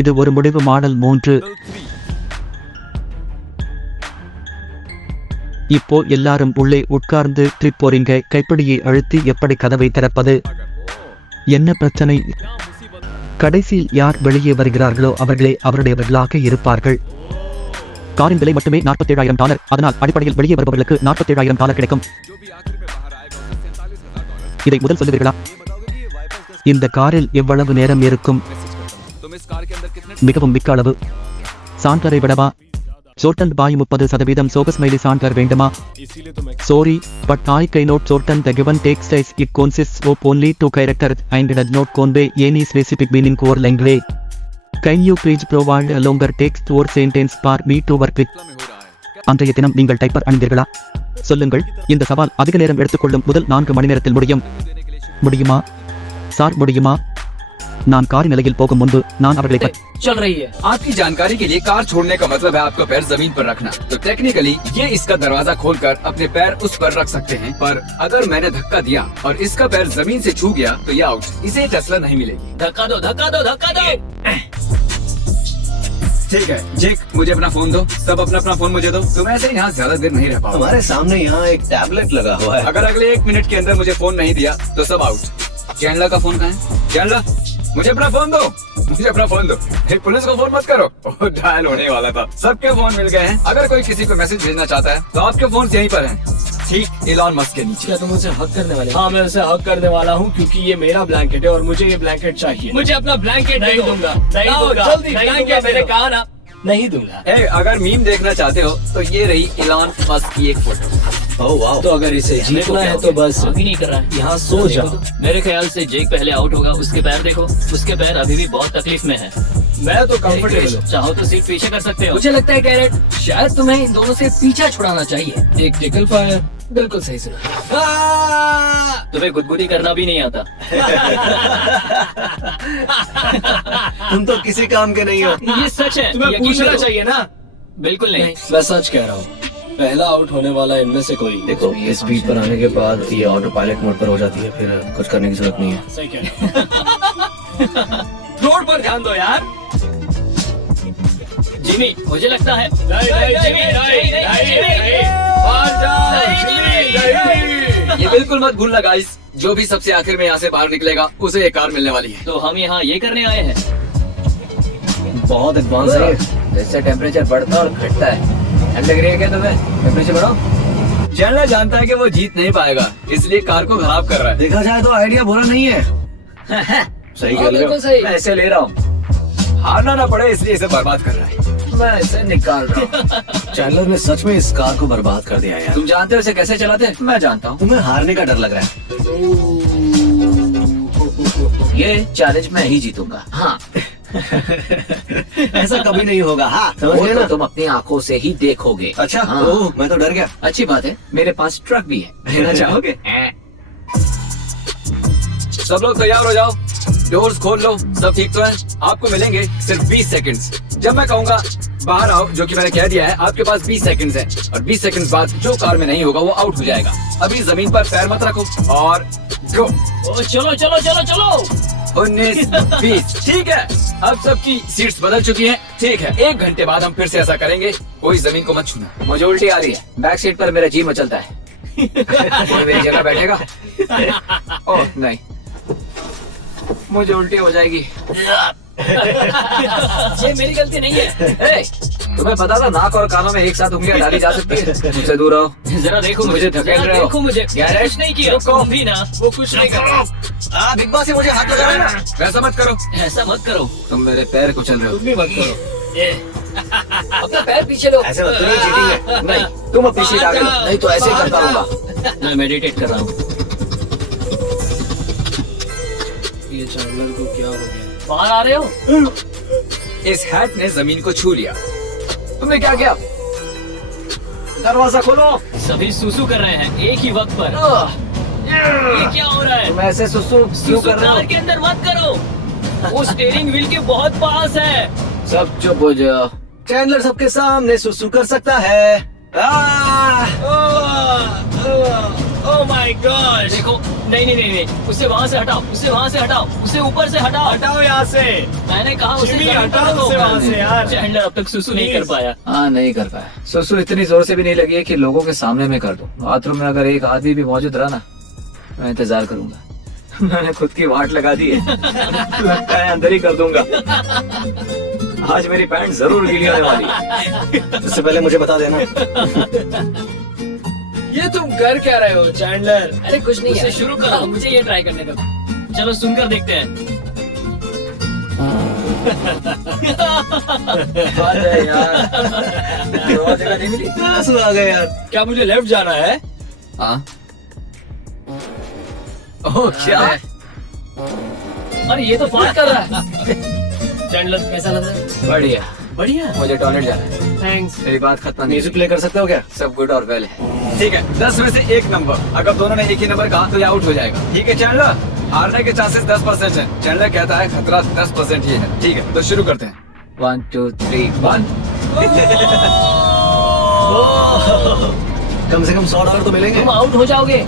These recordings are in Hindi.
இது ஒரு முடிவு மாடல் 3. இப்போ எல்லாரும் உள்ளே உட்கார்ந்து ட்ரிப் போறீங்க. கைப்பிடியை அழுத்தி எப்படி கதவை திறப்பது? என்ன பிரச்சனை? கடைசியில் யார் வெளியே வருகிறார்களோ அவர்களே அவருடையவர்களாக இருப்பார்கள். காரின் விலை மட்டுமே $47,000. அதனால் அடிப்படையில் வெளியே வருபவர்களுக்கு $47,000 கிடைக்கும். இதை முதல் சொல்லுவீர்களா? இந்த காரில் எவ்வளவு நேரம் இருக்கும்? மிகவும் மிக்க அளவு. சான்கரை விடவா? Shortened by 30%. Sogusmiley Sankar வேண்டுமா? Sorry, but I cannot shorten the given text as it consists of only 2 characters and does not convey any specific meaning or language. Can you please provide a longer text or sentence for me to work with? அன்றைய தினம் நீங்கள் டைப்பர் அணிந்தீர்களா? சொல்லுங்கள். இந்த சவால் அதிக நேரம் எடுத்துக்கொள்ளும். முதல் 4 மணி நேரத்தில் முடியுமா? சார் முடியுமா? நான் காரின் நிலையில் போகும் முன்பு நான் அவர்களை चल रही है। आपकी जानकारी के लिए कार छोड़ने का मतलब है आपका पैर जमीन पर रखना। तो टेक्निकली ये इसका दरवाजा खोलकर अपने पैर उस पर रख सकते हैं, पर अगर मैंने धक्का दिया और इसका पैर जमीन से छू गया तो ये आउट। इसे टेस्ला नहीं मिलेगी। धक्का दो। ठीक है जेक, मुझे अपना फोन दो। सब अपना फोन मुझे दो। तुम ऐसे यहाँ ज्यादा देर नहीं रह पाओ। हमारे सामने यहाँ एक टैबलेट लगा हुआ है। अगर अगले 1 मिनट के अंदर मुझे फोन नहीं दिया तो सब आउट। चैंडलर का फोन कहाँ है? चैंडलर, मुझे अपना फोन दो। पुलिस को फोन मत करो। डायल होने वाला था। सबके फोन मिल गए हैं। अगर कोई किसी को मैसेज भेजना चाहता है तो आपके फोन यहीं पर हैं, ठीक इलॉन मस्क के नीचे। क्या तुम उसे हक करने वाले? हाँ, मैं उसे हक करने वाला हूँ क्योंकि ये मेरा ब्लैंकेट है और मुझे ये ब्लैंकेट चाहिए। मुझे अपना ब्लैंकेट नहीं दूंगा। जल्दी ब्लैंकेट मेरे कहा ना, नहीं दूंगा। अगर मीम देखना चाहते हो तो ये रही इलॉन मस्क की एक फोटो। ओह वाह। तो अगर इसे जीतना है तो बस अभी नहीं कर रहा है। यहाँ सो जाओ। मेरे ख्याल से जेक पहले आउट होगा। उसके पैर देखो, उसके पैर अभी भी बहुत तकलीफ में है। मैं तो कंफर्टेबल हूँ। चाहो तो सीट पीछे कर सकते हो। मुझे लगता है कैरेट, शायद तुम्हें इन दोनों से पीछा छुड़ाना चाहिए। एक टिकल फायर, बिल्कुल सही सुना। तुम्हें गुदगुदी करना भी नहीं आता। तुम तो किसी काम के नहीं हो। ये सच है, तुम्हें यकीन पूछना करो। चाहिए ना। बिल्कुल नहीं। मैं सच कह रहा हूँ। पहला आउट होने वाला इनमें से कोई। देखो ये स्पीड पर आने के बाद ये ऑटो पायलट मोड पर हो जाती है, फिर कुछ करने की जरूरत नहीं है। सही कह रहा हूँ। रोड पर ध्यान दो यार। जिमी, मुझे लगता है ये बिल्कुल मत भूलना गाइस, जो भी सबसे आखिर में यहाँ से बाहर निकलेगा उसे एक कार मिलने वाली है। तो हम यहाँ ये करने आए हैं। बहुत एडवांस है। जैसे टेम्परेचर बढ़ता और घटता है। ठंड लग रही है क्या तुम्हें? टेम्परेचर बढ़ाओ। चैंडलर जानता है कि वो जीत नहीं पाएगा, इसलिए कार को खराब कर रहा है। देखा जाए तो आइडिया बुरा नहीं है। सही कह रहे हो। मैं ऐसे ले रहा हूँ, हारना ना पड़े इसलिए इसे बर्बाद कर रहा है। मैं इसे निकाल रहा हूँ। चैंडलर ने सच में इस कार को बर्बाद कर दिया यार। तुम जानते हो इसे कैसे चलाते हैं? मैं जानता हूँ। तुम्हें हारने का डर लग रहा है। ये चैलेंज मैं ही जीतूंगा। हाँ। ऐसा कभी नहीं होगा। हाँ समझ गए ना? तुम अपनी आंखों से ही देखोगे। अच्छा हाँ। ओह, मैं तो डर गया। अच्छी बात है, मेरे पास ट्रक भी है। लेना चाहोगे? सब लोग तैयार हो जाओ, डोर्स खोल लो। सब ठीक तो है? आपको मिलेंगे सिर्फ 20 सेकंड्स। जब मैं कहूँगा बाहर आओ, जो कि मैंने कह दिया है, आपके पास 20 सेकंड्स है और 20 सेकंड्स बाद जो कार में नहीं होगा वो आउट हो जाएगा। अभी जमीन पर पैर मत रखो और गो। चलो 19, 20। ठीक है, अब सबकी सीट्स बदल चुकी हैं। ठीक है, 1 घंटे बाद हम फिर से ऐसा करेंगे। कोई जमीन को मत छूना। मुझे उल्टी आ रही है, बैक सीट पर मेरा जी मचलता है। मेरी जगह बैठेगा? ओह नहीं, मुझे उल्टी हो जाएगी। ये मेरी गलती नहीं है। तुम्हें पता था नाक और कानों में एक साथ उंगलियां डाली जा सकती है? मुझसे दूर रहो। जरा देखो मुझे धकेल रहे हो। देखो मुझे। गैरेज नहीं किया। तुम भी ना। वो कुछ नहीं कर रहा। बिग बॉस से मुझे हाथ लगा रहा है। वैसा मत करो। ऐसा मत करो। तुम मेरे पैर को चल रहे हो। तुम भी मत करो। अपना पैर पीछे लो। ऐसे मत करो, चीटिंग है। नहीं, तुम अपनी सीट आगे लो, नहीं तो ऐसे ही करता रहूंगा। मैं मेडिटेट कर रहा हूँ। ये चैंडलर को क्या हो गया? बाहर आ रहे हो? इस हैट ने जमीन को छू लिया। तुमने क्या किया? दरवाजा खोलो। सभी सुसु कर रहे हैं एक ही वक्त पर। ये क्या हो रहा है? तुम ऐसे सुसु क्यों सुसु कर रहे हो? कार के अंदर मत करो। वो स्टीयरिंग व्हील के बहुत पास है। सब चुप हो जाओ। चैंडलर सबके सामने सुसु कर सकता है। Oh my God. देखो नहीं नहीं नहीं नहीं, उसे वहाँ से हटाओ, उसे वहाँ से हटाओ, उसे ऊपर से हटाओ। हटाओ यहाँ से। मैंने कहा उसे जिमी, जमीन पर हटाओ रखो। उसे वहाँ से यार। चैंडलर अब तक सुसु नहीं कर Please। पाया। हाँ नहीं कर पाया। सुसु इतनी जोर से भी नहीं लगी है कि लोगों के सामने में कर दूं। बाथरूम में अगर एक आदमी भी मौजूद रहा ना, मैं इंतजार करूंगा। मैंने खुद की वाट लगा दी है। लगता है अंदर ही कर दूंगा। आज मेरी पैंट जरूर गीली होने वाली है। इससे पहले मुझे बता देना। ये तुम कर क्या रहे हो चैंडलर? अरे कुछ नहीं, उसे उसे शुरू करो, मुझे ये ट्राई करने दो। चलो सुनकर देखते हैं। बात है यार। और जगह नहीं मिली। आंसू आ गए यार। क्या मुझे लेफ्ट जाना है? हाँ। ओह क्या? अरे ये तो फाड़ कर रहा है। चैंडलर कैसा लग रहा है? बढ़िया। बढ़िया। मुझे टॉयलेट जाना है। थैंक्स। मेरी बात खत्म नहीं म्यूजिक प्ले कर सकते हो क्या? सब गुड और वेल है। ठीक है, 10 में से एक नंबर। अगर दोनों ने एक ही नंबर कहा तो ये आउट हो जाएगा। ठीक है चैंडलर, हारने के चांसेस 10% है। चैंडलर कहता है खतरा 10% ही है। ठीक है, तो शुरू करते हैं। 1 2 3 1। कम से कम $100 तो मिलेंगे। तुम आउट हो जाओगे।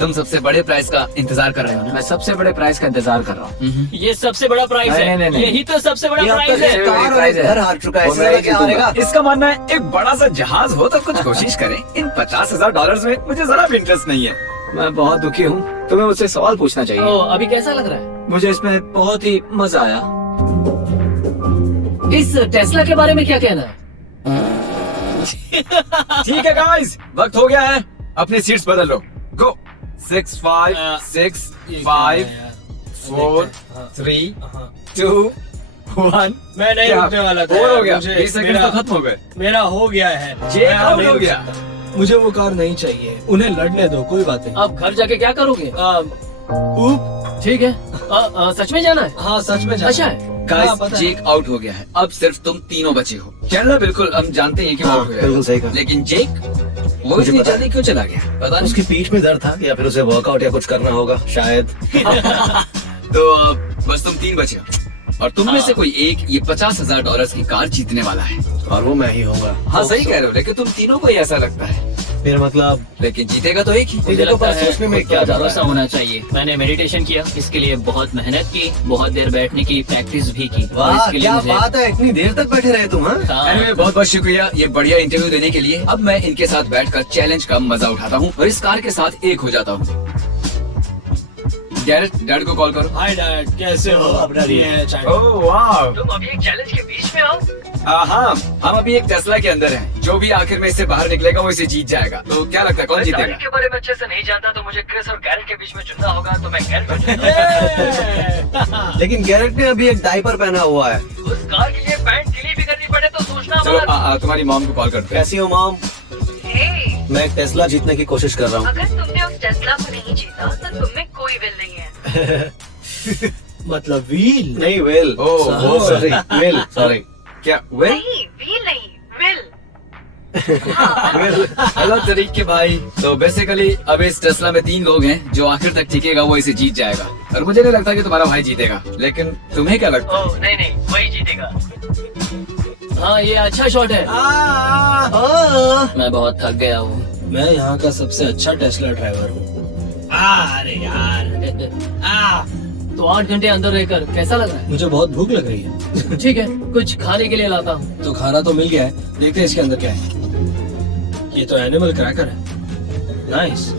तुम सबसे बड़े प्राइस का इंतजार कर रहे हो ना? मैं सबसे बड़े प्राइस का इंतजार कर रहा हूँ। ये सबसे बड़ा प्राइस नहीं, है। नहीं, नहीं। यही तो सबसे बड़ा ये अब प्राइस तक है। कार और एक घर हार चुका है। इससे ज्यादा क्या हारेगा? इसका मानना है एक बड़ा सा जहाज हो तो कुछ कोशिश करें। इन $50,000 में मुझे जरा भी इंटरेस्ट नहीं है। मैं बहुत दुखी हूँ। तुम्हें मुझसे सवाल पूछना चाहिए। ओ, अभी कैसा लग रहा है? मुझे इसमें बहुत ही मजा आया। इस टेस्ला के बारे में क्या कहना है? ठीक है गाइस, वक्त हो गया है। अपनी सीट्स बदल लो। गो। 6 5 6 5 4 3 2 1। मैं नहीं रुकने वाला था। हो गया। मुझे 20 सेकंड मेरा- तो खत्म हो गए। मेरा हो गया है। जे मैं अब आउट नहीं हो रुक गया। सकता। मुझे वो कार नहीं चाहिए। उन्हें लड़ने दो, कोई बात नहीं। अब घर जाके क्या करोगे? ऊप। ठीक है। सच में जाना है? हाँ सच में जाना। अच्छा है। गाइस, हाँ, पता है। जेक आउट हो गया है। अब सिर्फ तुम तीनों बचे हो। चैंडलर बिल्कुल हम जानते हैं कि वो आउट हो बिल्कुल सही कहा। गया, लेकिन जेक वो मुझे इतनी पता है। जल्दी क्यों चला गया? पता उसकी पीठ में दर्द था या फिर उसे वर्कआउट या कुछ करना होगा शायद। नहीं। तो बस तुम 3 बचे हो और तुम में से कोई एक ये $50,000 की कार जीतने वाला है। और वो मैं ही होगा। हाँ सही कह रहे हो, लेकिन तुम तीनों को ही ऐसा लगता है। फिर मतलब लेकिन जीतेगा तो एक ही। मुझे देखो, लगता पर है सोचने में खुद क्या पर जा रहा भरोसा है? होना चाहिए। मैंने मेडिटेशन किया, इसके लिए बहुत मेहनत की, बहुत देर बैठने की प्रैक्टिस भी की। और वाह इसके लिए क्या मुझे बात है, इतनी देर तक बैठे रहे तुम? हाँ हाँ, Anyway, बहुत बहुत शुक्रिया ये बढ़िया इंटरव्यू देने के लिए। अब मैं इनके साथ बैठकर चैलेंज का मजा उठाता हूँ और इस कार के साथ एक हो जाता हूँ। गैरेट, डैड को कॉल करो। हाय डैड, कैसे हो? अपना ये है चैंडलर। ओह वाह। तुम अभी एक चैलेंज के बीच में हो। हाँ, हम अभी एक टेस्ला के अंदर हैं। जो भी आखिर में इससे बाहर निकलेगा वो इसे जीत जाएगा। तो क्या लगता है कौन जीतेगा? के बारे में अच्छे से नहीं जानता, तो मुझे क्रिस और गैरेट के बीच में चुनना होगा, तो मैं गैरेट को चुनूंगा। लेकिन गैरेट ने अभी एक डायपर पहना हुआ है। उस कार के लिए पैंट ढीली भी करनी पड़े तो सोचना चलो मत। तुम्हारी मॉम को कॉल करते हैं। कैसी हो मॉम? हे, मैं एक टेस्ला जीतने की कोशिश कर रहा हूँ। अगर तुमने उस टेस्ला को नहीं जीता तो तुम में कोई विल नहीं है। मतलब व्हील। नहीं वेल। ओह, सॉरी वेल सॉरी। क्या वे? नहीं व्हील नहीं विल। हेलो तरीक के भाई। तो बेसिकली अब इस टेस्ला में 3 लोग हैं। जो आखिर तक टिकेगा वो इसे जीत जाएगा। और मुझे नहीं लगता कि तुम्हारा भाई जीतेगा, लेकिन तुम्हें क्या लगता है? ओह नहीं नहीं, वही जीतेगा। हाँ ये अच्छा शॉट है। मैं बहुत थक गया हूँ। मैं यहाँ का सबसे अच्छा टेस्ला ड्राइवर हूँ। अरे यार। तो 8 घंटे अंदर रहकर कैसा लग रहा मुझे बहुत भूख लग रही है। है? ठीक है, कुछ खाने के लिए लाता हूँ। तो खाना तो मिल गया है, देखते हैं इसके अंदर क्या है। ये तो एनिमल क्रैकर है। नाइस।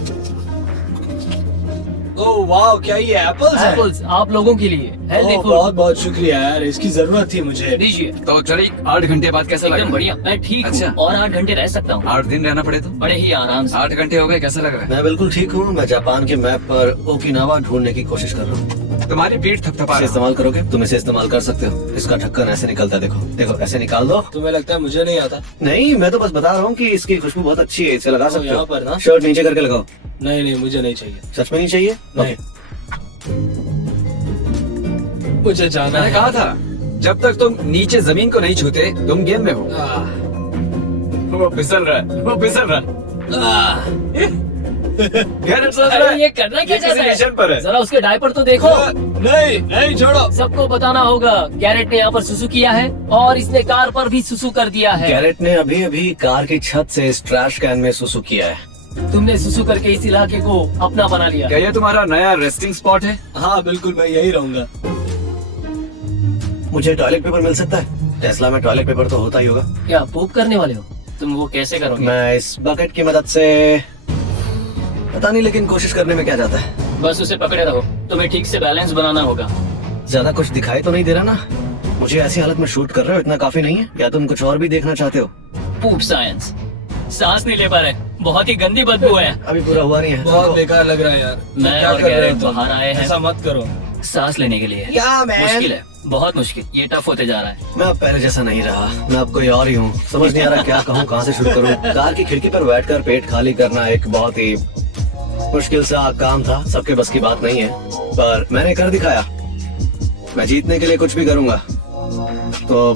ओह वाह, क्या ये एप्पल्स हैं? एप्पल्स आप लोगों के लिए हेल्दी ओह, फूड। बहुत बहुत शुक्रिया यार, इसकी जरूरत थी मुझे। दीजिए। तो तरीक 8 घंटे बाद कैसा लगा? एकदम बढ़िया, मैं ठीक अच्छा। हूँ और 8 घंटे रह सकता हूँ, 8 दिन रहना पड़े तो? बड़े ही आराम से। 8 घंटे हो गए, कैसा लग रहा है? मैं बिल्कुल ठीक हूँ। मैं जापान के मैप पर ओकिनावा ढूंढने की कोशिश कर रहा हूँ। तुम्हारी पीठ थपथपा इसे रहा है। इस्तेमाल करोगे? तुम इसे इस्तेमाल कर सकते हो। इसका ढक्कन ऐसे निकलता है, देखो देखो ऐसे निकाल दो। तुम्हें लगता है मुझे नहीं आता? नहीं, मैं तो बस बता रहा हूँ कि इसकी खुशबू बहुत अच्छी है, इसे लगा सकते यहाँ हो। पर ना? शर्ट नीचे करके लगाओ। नहीं नहीं, मुझे नहीं चाहिए। सच में नहीं चाहिए? नहीं। मुझे जाना मैंने है। कहा था जब तक तुम नीचे जमीन को नहीं छूते तुम गेम में हो। वो फिसल रहा है, वो फिसल रहा है। गैरेट सोच रहा अरे है ये करना क्या ये किसी चाहता मिशन पर है है। जरा उसके डायपर तो देखो। नहीं नहीं छोड़ो। सबको बताना होगा गैरेट ने यहाँ पर सुसु किया है और इसने कार पर भी सुसु कर दिया है। गैरेट ने अभी अभी कार की छत से इस ट्रैश कैन में सुसु किया है। तुमने सुसु करके इस इलाके को अपना बना लिया। क्या ये तुम्हारा नया रेस्टिंग स्पॉट है? हाँ बिल्कुल, मैं यही रहूंगा। मुझे टॉयलेट पेपर मिल सकता है? टेस्ला में टॉयलेट पेपर तो होता ही होगा। क्या पोप करने वाले हो तुम? वो कैसे करोगे? मैं इस बकेट की मदद से पता नहीं, लेकिन कोशिश करने में क्या जाता है। बस उसे पकड़े रहो, तुम्हें ठीक से बैलेंस बनाना होगा। ज्यादा कुछ दिखाई तो नहीं दे रहा ना? मुझे ऐसी हालत में शूट कर रहे हो, इतना काफी नहीं है? या तुम कुछ और भी देखना चाहते हो? पूप साइंस। सांस नहीं ले पा रहे, बहुत ही गंदी बदबू है। अभी पूरा हुआ नहीं है। बहुत बेकार लग रहा है यार। मैं क्या और कर रहे गैरेट हो तुम? बाहर आए हैं ऐसा मत करो। सांस लेने के लिए। मुश्किल है, बहुत मुश्किल। ये टफ होते जा रहा है। मैं अब पहले जैसा नहीं रहा, मैं अब कोई और ही हूँ। समझ नहीं आ रहा क्या कहूँ, कहाँ से शुरू करूँ। कार की खिड़की पर बैठकर पेट खाली करना एक बहुत ही मुश्किल सा काम था। सबके बस की बात नहीं है, पर मैंने कर दिखाया। मैं जीतने के लिए कुछ भी करूंगा। तो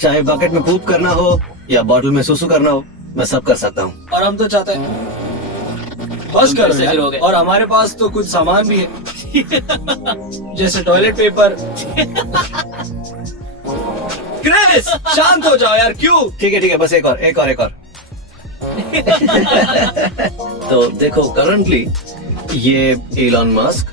चाहे बकेट में पूप करना हो या बॉटल में सुसु करना हो, मैं सब कर सकता हूँ। और हम तो चाहते हैं बस तुम करो कैसे यार। गिरोगे? और हमारे पास तो कुछ सामान भी है जैसे टॉयलेट पेपर। क्रिस शांत हो जाओ यार, क्यों? ठीक है, बस एक और। तो देखो, करंटली ये इलॉन मस्क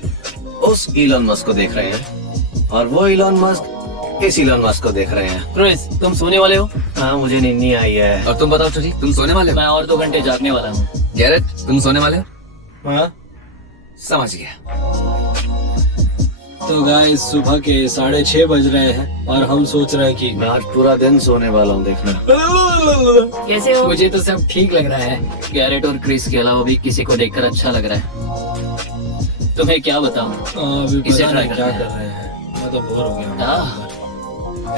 उस इलॉन मस्क को देख रहे हैं और वो इलॉन मस्क इस इलॉन मस्क को देख रहे हैं। क्रिस तुम सोने वाले हो? हाँ, मुझे नींद नहीं आई है। और तुम बताओ चोरी, तुम सोने वाले हो? मैं और 2 घंटे जागने वाला हूँ। गैरेट तुम सोने वाले हो? हाँ समझ गया। तो गाइस सुबह के 6:30 बज रहे हैं और हम सोच रहे हैं कि मैं आज पूरा दिन सोने वाला हूँ, देखना। कैसे हो? मुझे तो सब ठीक लग रहा है। गैरेट और क्रिस के अलावा भी किसी को देखकर अच्छा लग रहा है। तुम्हें क्या बताऊं? अभी इसे पता try नहीं क्या करते कर हैं। रहे हैं। मैं तो बोर हो गया।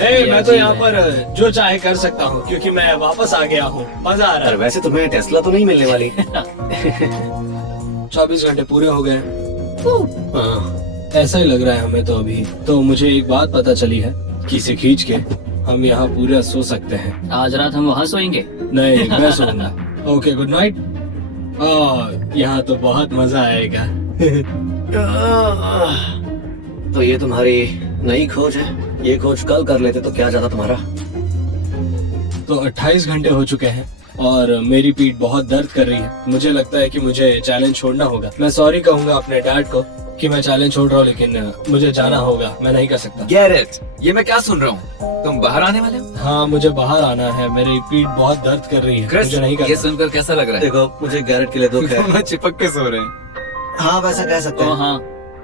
ये मैं तो अजीब यहाँ है। पर जो चाहे कर सकता हूँ क्योंकि मैं वापस आ गया हूँ। मजा आ रहा और है। वैसे तुम्हें टेस्ला तो नहीं मिलने वाली। 24 घंटे पूरे हो गए। हाँ, ऐसा ही लग रहा है हमें तो अभी। तो मुझे एक बात पता चली है कि इसे खींच के हम यहाँ पूरा सो सकते हैं। आज रात हम वहाँ सोएंगे। नहीं, मैं सोऊंगा। Okay, good night. यहाँ तो बहुत मजा आएगा। तो ये तुम्हारी नई खोज है? ये खोज कल कर लेते तो क्या जाता तुम्हारा? तो 28 घंटे हो चुके हैं और मेरी पीठ बहुत दर्द कर रही है। मुझे लगता है कि मुझे चैलेंज छोड़ना होगा। मैं सॉरी कहूंगा अपने डैड को कि मैं चैलेंज छोड़ रहा हूँ, लेकिन मुझे जाना होगा। मैं नहीं कर सकता। गैरेट, ये मैं क्या सुन रहा हूँ? तुम बाहर आने वाले हो? हाँ, मुझे बाहर आना है। मेरी पीठ बहुत दर्द कर रही है। क्रिस, मुझे नहीं ये करना। सुनकर कैसा लग रहा है? देखो, मुझे गैरेट के लिए दुख है। तुम चिपक के सो रहे हैं। हाँ, वैसा कह सकते ओ हैं। हाँ,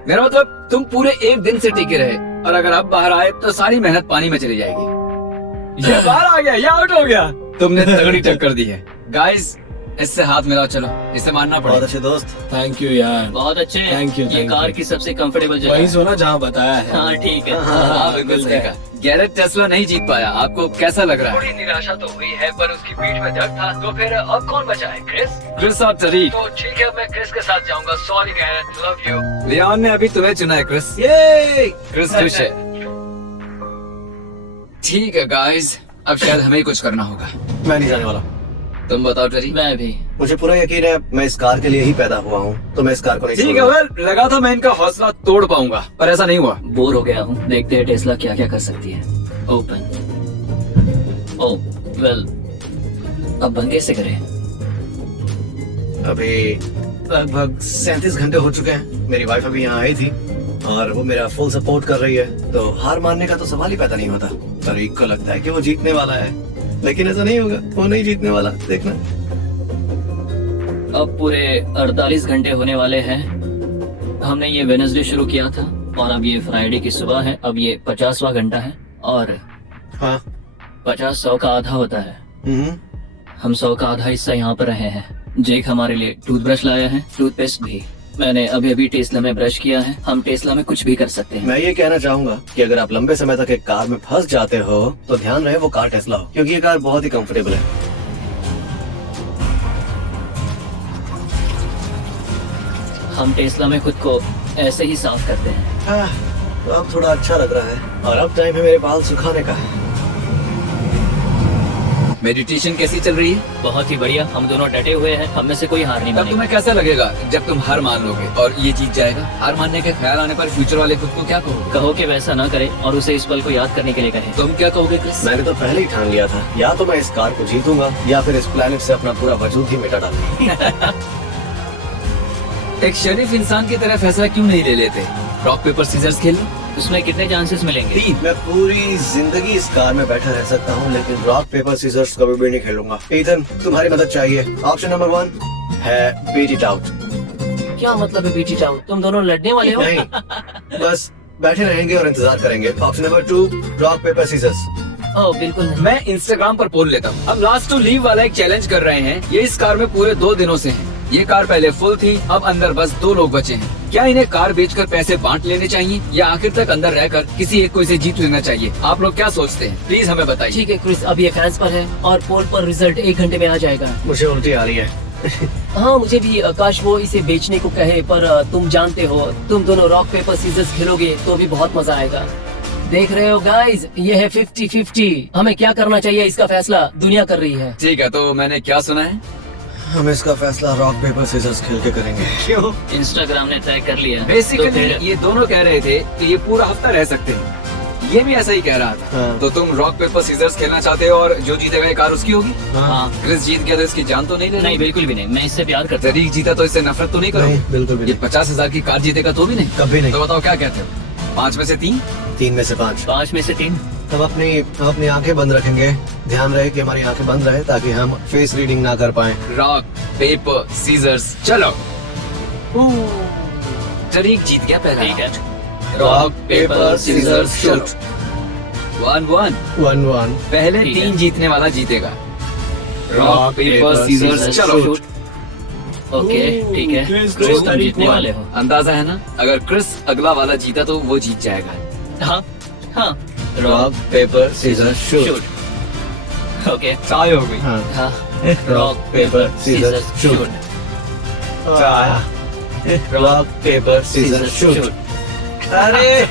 मेरा मतलब तुम पूरे एक दिन से टिके रहे और अगर अब बाहर आए तो सारी मेहनत पानी में चली जाएगी। ये बाहर आ गया, ये आउट हो गया। तुमने तगड़ी टक्कर दी है। गाइस, इससे हाथ मिलाओ, चलो इसे मानना बहुत पड़ेगा। अच्छे दोस्त। थैंक यू यार। बहुत अच्छे। Thank you, ये thank कार you। की सबसे कंफर्टेबल जगह वही है। सोना जहाँ बताया है। हाँ ठीक है। हाँ, बिल्कुल सही कहा। गैरेट टेस्ला नहीं जीत पाया, आपको कैसा लग रहा है? थोड़ी निराशा तो हुई है, पर उसकी पीठ में दर्द था। तो फिर अब कौन बचा है? क्रिस। क्रिस और टरीक। तो ठीक है, मैं क्रिस के साथ जाऊंगा। Sorry Garrett, love you. Leon ने अभी तुम्हें चुना है क्रिस। ये क्रिस खुश है। ठीक है गाइस, अब शायद हमें ही कुछ करना होगा। मैं नहीं जाने वाला। तुम बताओ टरी। मैं भी। मुझे पूरा यकीन है मैं इस कार के लिए ही पैदा हुआ हूँ, तो मैं इस कार को नहीं ठीक है, छोड़ूंगा। वेल लगा था मैं इनका हौसला तोड़ पाऊंगा, पर ऐसा नहीं हुआ। बोर हो गया हूँ। देखते हैं टेस्ला क्या क्या कर सकती है। ओपन। ओ वेल, अब बंद कैसे करें? अभी लगभग 37 घंटे हो चुके हैं। मेरी वाइफ अभी यहाँ आई थी और वो मेरा फुल सपोर्ट कर रही है, तो हार मानने का तो सवाल ही पैदा नहीं होता। तरीक को लगता है कि वो जीतने वाला है, लेकिन ऐसा नहीं होगा। वो नहीं जीतने वाला, देखना। अब पूरे 48 घंटे होने वाले हैं। हमने ये वेडनेसडे शुरू किया था और अब ये फ्राइडे की सुबह है। अब ये 50वां घंटा है और हाँ। 50 100 का आधा होता है। हम्म। हम 100 का आधा हिस्सा यहाँ पर रहे हैं। जेक हमारे लिए टूथब्रश लाया है, टूथपेस्ट भी। मैंने अभी अभी टेस्ला में ब्रश किया है। हम टेस्ला में कुछ भी कर सकते हैं। मैं ये कहना चाहूंगा कि अगर आप लंबे समय तक एक कार में फंस जाते हो तो ध्यान रहे वो कार टेस्ला हो, क्योंकि ये कार बहुत ही कंफर्टेबल है। हम टेस्ला में खुद को ऐसे ही साफ करते हैं। तो अब थोड़ा अच्छा लग रहा है और अब टाइम है मेरे बाल सुखाने का। मेडिटेशन कैसी चल रही है? बहुत ही बढ़िया, हम दोनों डटे हुए हैं, हम में से कोई हार नहीं तब मानेगा। तुम्हें कैसा लगेगा जब तुम हार मान लोगे और ये जीत जाएगा? हार मानने के ख्याल आने पर फ्यूचर वाले खुद को क्या कहोगे? कहो कि वैसा ना करे और उसे इस पल को याद करने के लिए कहे। तुम क्या कहोगे क्रिस? मैंने तो पहले ही ठान लिया था, या तो मैं इस कार को जीतूंगा या फिर इस प्लेनेट से अपना पूरा वजूद ही मिटा डालूंगा। एक शरीफ इंसान की तरह फैसला क्यों नहीं ले लेते? रॉक पेपर सीजर्स खेल लो। उसमें कितने चांसेस मिलेंगे? 3। मैं पूरी जिंदगी इस कार में बैठा रह सकता हूँ, लेकिन रॉक पेपर सीजर्स कभी भी नहीं खेलूंगा। ईथन, तुम्हारी मदद चाहिए। ऑप्शन नंबर 1 है बीट इट आउट। क्या मतलब है बीटी टाउन? तुम दोनों लड़ने वाले हो? नहीं, बस बैठे रहेंगे और इंतजार करेंगे। Option number 2 rock paper scissors. Oh बिल्कुल नहीं। मैं इंस्टाग्राम पर पोल लेता हूँ। हम लास्ट टू लीव वाला एक चैलेंज कर रहे हैं। ये इस कार में पूरे 2 दिनों से है। ये कार पहले फुल थी, अब अंदर बस 2 लोग बचे हैं। क्या इन्हें कार बेचकर पैसे बांट लेने चाहिए या आखिर तक अंदर रहकर किसी एक को इसे जीत लेना चाहिए? आप लोग क्या सोचते हैं? प्लीज हमें बताइए। ठीक है क्रिस, अब ये फैंस पर है और पोल पर रिजल्ट 1 घंटे में आ जाएगा। मुझे उल्टी आ रही है। हाँ मुझे भी, काश वो इसे बेचने को कहे, पर तुम जानते हो, तुम दोनों रॉक पेपर सीजर्स खेलोगे तो भी बहुत मजा आएगा। देख रहे हो गाइस, ये है 50-50। हमें क्या करना चाहिए इसका फैसला दुनिया कर रही है। ठीक है, तो मैंने क्या सुना है? हम इसका फैसला रॉक पेपर सीजर्स खेल के करेंगे। क्यों? इंस्टाग्राम ने तय कर लिया। बेसिकली तो फिर ये दोनों कह रहे थे कि ये पूरा हफ्ता रह सकते हैं। ये भी ऐसा ही कह रहा था। हाँ। तो तुम रॉक पेपर सीजर्स खेलना चाहते हो और जो जीतेगा ये कार उसकी होगी? हाँ। क्रिस जीत गया तो इसकी जान तो नहीं ले नहीं बिल्कुल भी नहीं, मैं इससे प्यार करता हूँ। तरीक जीता तो इससे नफरत तो नहीं करोगे? नहीं, बिल्कुल भी ये नहीं। 50,000 की कार जीतेगा तो भी नहीं? कभी नहीं। तो बताओ क्या कहते हो? 5 में से 3? 3 में से 5। 5 में से 3। हम अपनी आंखें बंद रखेंगे। ध्यान रहे कि हमारी आंखें बंद रहे ताकि हम फेस रीडिंग ना कर पाए। रॉक पेपर सीजर्स चलो। तरीक जीत गया पहला। ठीक है। Rock paper scissors shoot. 1-1। 1-1। पहले ठीक है। 3 जीतने वाला जीतेगा। रॉक पेपर सीजर्स चलो। ओके ठीक है। क्रिस, तुम जीतने वाले हो। अंदाजा है ना? अगर क्रिस अगला वाला जीता तो वो जीत जाएगा। हाँ हाँ। Rock paper scissors shoot. Shoot. Okay. चाय हो गई। हाँ। हाँ। Rock paper scissors shoot. Rock paper scissors shoot. अरे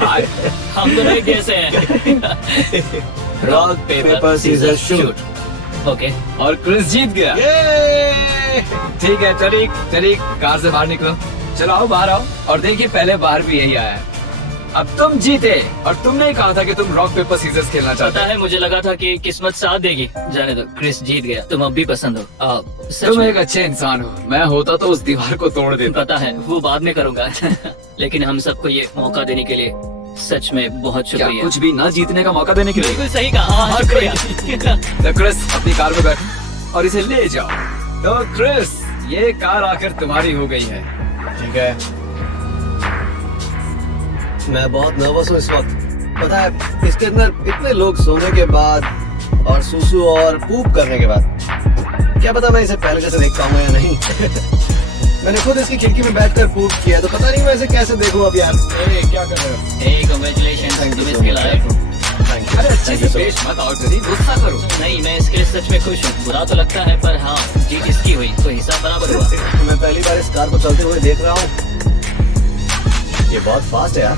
हम दोनों एक जैसे हैं। Rock paper scissors shoot. Okay. और क्रिस जीत गया। ठीक है, तरीक कार से बाहर निकलो। चलो आओ, बाहर आओ। और देखिए पहले बाहर भी यही आया है। अब तुम जीते और तुमने ही कहा था कि तुम रॉक पेपर सीजर्स खेलना चाहते पता हो। है, मुझे लगा था कि किस्मत साथ देगी। जाने दो, क्रिस जीत गया। तुम अब भी पसंद हो। सच तुम में। एक अच्छे इंसान हो। मैं होता तो उस दीवार को तोड़ देता। पता है, वो बाद में करूंगा। लेकिन हम सबको ये मौका देने के लिए सच में बहुत क्या शुक्रिया। कुछ भी ना जीतने का मौका देने के लिए? बिल्कुल सही कहा। हाँ, शुक्रिया। तो क्रिस अपनी कार में बैठो और इसे ले जाओ। तो क्रिस, ये कार आखिर तुम्हारी हो गई है। ठीक है। मैं बहुत नर्वस हूँ इस वक्त। पता है, इसके अंदर इतने लोग सोने के बाद और सुसु और पूप करने के बाद, क्या पता मैं इसे पहले जैसे देख पाऊंगा या नहीं। मैंने खुद इसकी खिड़की में बैठकर पूप किया, तो पता नहीं मैं इसे कैसे देखूं अब यार। क्या कर रहे हो? Hey, congratulations, तुम इसके लायक हो। अरे अच्छे से पेश मत आओ, जल्दी गुस्सा करो। नहीं, मैं इसके लिए सच में खुश हूँ। बुरा तो लगता है, पर हाँ, जीत इसकी हुई तो हिसाब बराबर हुआ। मैं पहली बार इस कार को चलते हुए देख रहा हूँ। ये बहुत फास्ट है यार।